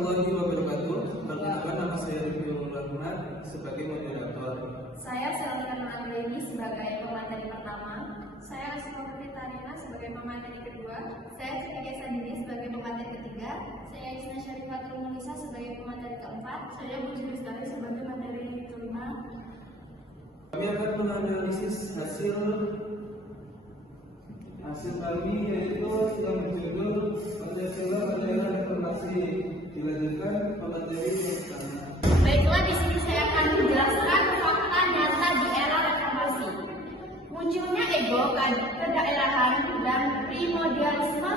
warahmatullahi wabarakatuh. Perkenalkan, nama saya Rifkiul Rahman sebagai moderator. Saya Selviana Anggraini sebagai pemateri pertama. Saya Asma Tarina sebagai pemateri kedua. Saya Siti Sandini sebagai pemateri ketiga. Saya Isna Syarifatul Munisa sebagai pemateri keempat. Saya Budi Lestari sebagai materi kelima. Kami akan menganalisis hasil kami, yaitu yang berjudul Pancasila Adalah Reformasi. Dilanjutkan pemateri yang pertama. Baiklah, di sini saya akan menjelaskan fakta data di era reformasi. Munculnya ego, kedaerahan, dan primordialisme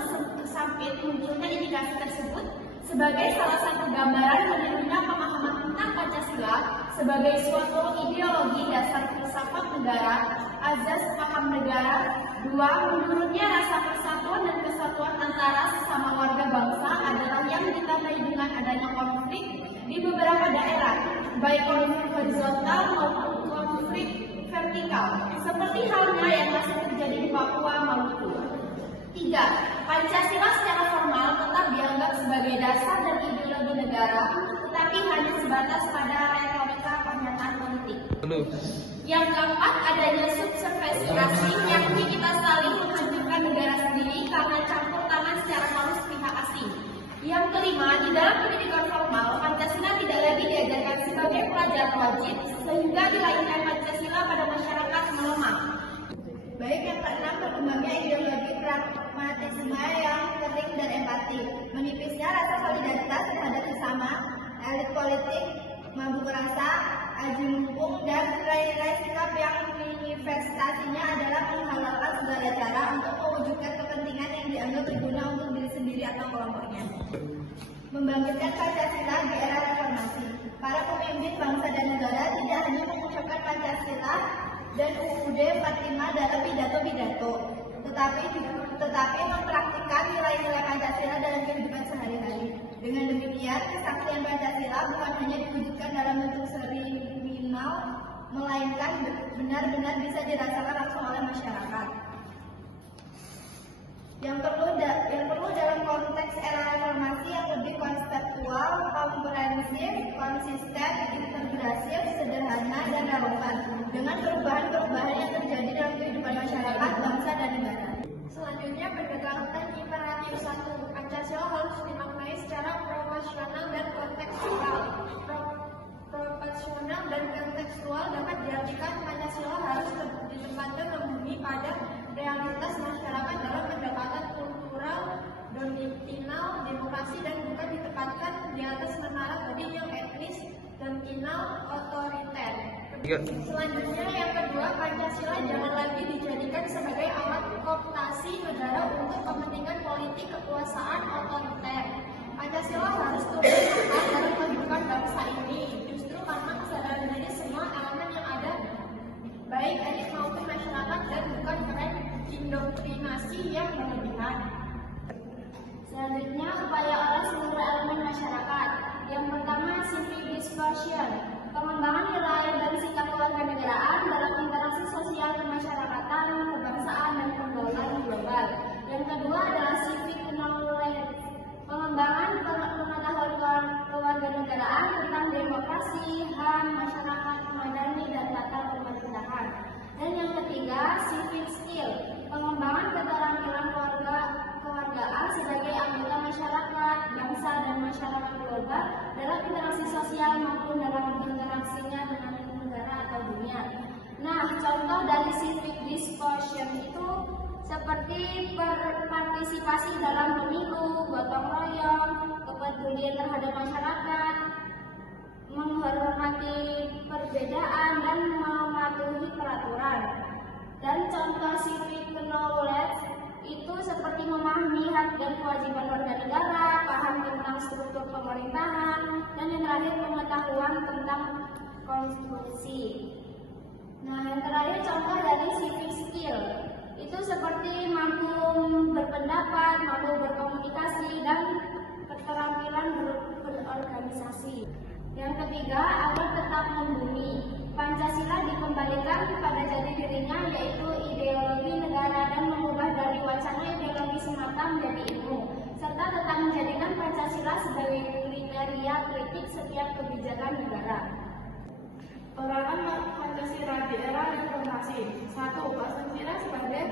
sampai munculnya indikasi tersebut sebagai salah satu gambaran menurunnya pemahaman tentang Pancasila sebagai suatu ideologi dasar filsafat negara, azas paham negara. 2. Menurunnya rasa persatuan dan kesatuan antara sesama warga bangsa adalah yang ditandai dengan adanya konflik di beberapa daerah, baik konflik horizontal maupun konflik vertikal, seperti halnya yang masih terjadi di Papua, Maluku. 3. Pancasila secara formal tetap dianggap sebagai dasar dan ideologi negara, tetapi hanya sebatas pada retorika pernyataan politik. Yang keempat, adanya subserviasi asing, yakni kita saling menghancurkan negara sendiri karena campur tangan secara halus pihak asing. Yang kelima, di dalam pendidikan formal, Pancasila tidak lagi diajarkan sebagai pelajaran wajib, sehingga dilahirkan Pancasila pada masyarakat melemah. Baik, yang keenam, berkembangnya ideologi pragmatisme yang kering dan empati, menipisnya rasa solidaritas terhadap sesama, elit politik mabuk rasa, aji mumpung, dan nilai-nilai sikap yang manifestasinya adalah menghalalkan segala cara untuk mewujudkan kepentingan yang dianggap berguna untuk diri sendiri atau kelompoknya. Membangkitkan Pancasila di era reformasi. Para pemimpin bangsa dan negara tidak hanya mengucapkan Pancasila dan UUD 45 dalam pidato-pidato, tetapi mempraktikkan nilai-nilai Pancasila dalam kehidupan sehari-hari. Dengan demikian, kesaktian Pancasila bukan hanya diwujudkan dalam bentuk seremonial, melainkan benar-benar bisa dirasakan langsung oleh masyarakat. Yang perlu dalam konteks era reformasi yang lebih konseptual, komprehensif, konsisten, integrasif, sederhana, dan relevan dengan perubahan-perubahan yang terjadi dalam kehidupan masyarakat, bangsa, dan negara. Selanjutnya, berdasarkan imperatif 1, Pancasila harus dimaknai secara proporsional dan kontekstual. Proporsional dan kontekstual dapat diartikan Pancasila harus ditempatkan membumi pada realitas masyarakat dalam pendekatan kultural, doktrinal, demokrasi, dan bukan ditempatkan di atas menara tadi yang etnis, doktrinal, otoriter. Selanjutnya, yang kedua, Pancasila jangan lagi dijadikan sebagai alat kooptasi negara untuk kepentingan politik kekuasaan otoriter. Pancasila harus turut serta dalam kehidupan bangsa ini, justru karena kesadaran diri semua elemen yang ada, baik elit maupun masyarakat, dan bukan tren indoktrinasi yang berlebihan. Selanjutnya, upaya oleh seluruh elemen masyarakat. Yang pertama, civic discussion, pengembangan nilai dan sikap kewarganegaraan dalam interaksi sosial kemasyarakatan, kebangsaan, dan pergaulan global. Yang kedua adalah civic knowledge, pengembangan pengetahuan kewarganegaraan tentang demokrasi, HAM, masyarakat madani, dan tata pemerintahan. Dan yang ketiga, civic skill, pengembangan keterampilan kewargaan sebagai anggota masyarakat, bangsa, dan masyarakat global dalam interaksi sosial maupun dalam interaksinya dengan negara atau dunia. Nah, contoh dari civic discussion itu seperti partisipasi dalam pemilu, gotong royong, kepedulian terhadap masyarakat, menghormati perbedaan, dan mematuhi peraturan. Dan contoh civic knowledge itu seperti memahami hak dan kewajiban warga negara, paham tentang struktur pemerintahan, dan yang terakhir pengetahuan tentang konstitusi. Nah, yang terakhir contoh dari civic skill itu seperti mampu berpendapat, mampu berkomunikasi, dan keterampilan berorganisasi. Yang ketiga, agar tetap membumi, Pancasila dikembalikan kepada jati dirinya, yaitu ideologi negara, dan mengubah dari wacana ideologi semata menjadi ilmu, serta tetap menjadikan Pancasila sebagai kriteria setiap kebijakan negara. Peranan Pancasila di era reformasi. 1. Pancasila sebagai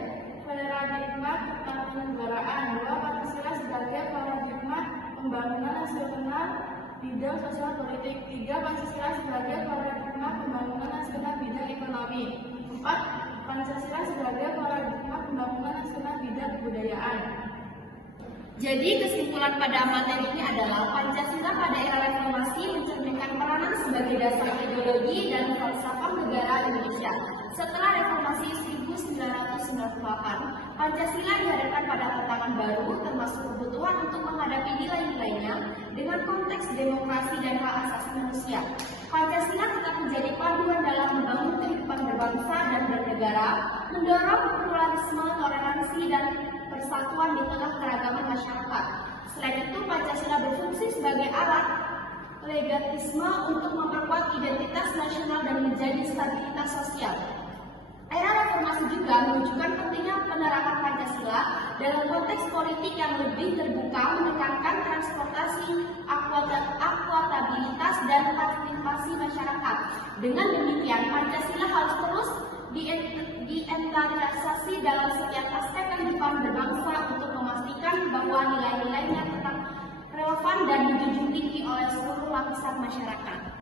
paradigma ketatanegaraan. 2. Pancasila sebagai paradigma pembangunan nasional bidang sosial politik. 3. Pancasila sebagai paradigma pembangunan nasional bidang ekonomi. 4. Pancasila sebagai paradigma pembangunan nasional bidang kebudayaan. Jadi kesimpulan pada materi ini adalah Pancasila pada era reformasi mencerminkan peranan sebagai dasar ideologi dan falsafah negara Indonesia. Setelah reformasi 1998, Pancasila dihadirkan pada tantangan baru termasuk kebutuhan untuk menghadapi nilai-nilainya dengan konteks demokrasi dan hak asasi manusia. Pancasila tetap menjadi panduan dalam membangun kehidupan berbangsa dan bernegara, mendorong pluralisme, toleransi, dan persatuan di tengah keragaman masyarakat. Selain itu, Pancasila berfungsi sebagai alat legatisme untuk memperkuat identitas nasional dan menjadi stabilitas sosial. Era reformasi juga menunjukkan pentingnya penerapan Pancasila dalam konteks politik yang lebih terbuka, menekankan transportasi, akuatabilitas, dan partisipasi masyarakat. Dengan demikian, Pancasila harus terus diintegrasi dalam setiap aspek kehidupan berbangsa untuk memastikan bahwa nilai-nilainya tetap relevan dan dijunjung tinggi oleh seluruh lapisan masyarakat.